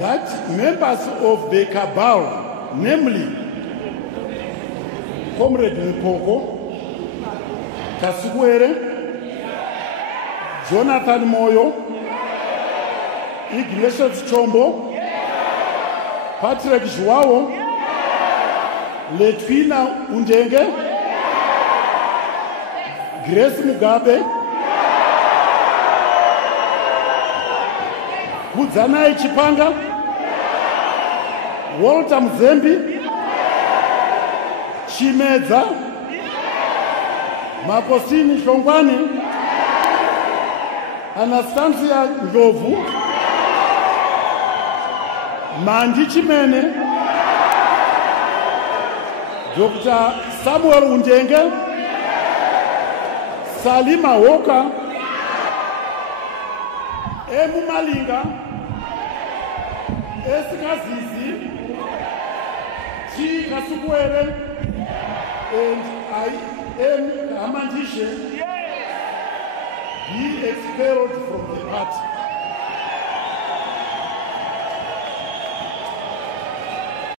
that members of the cabal, namely Comrade Nkoko, Kasukwere, Jonathan Moyo, Ignatius Chombo, Patrick Joao, Letwina Undenge, Grace Mugabe, Kudzanai Chipanga, Walter Mzembi, Chimedza, Makosini Shongwani, Anastasia Ndlovu, Mandi Chimene, Dr. Samuel Undenge, Salima Woka, Emu Malinga, Esikazizi, Chi Kasukwere, and I am Amandishe, be expelled from the party.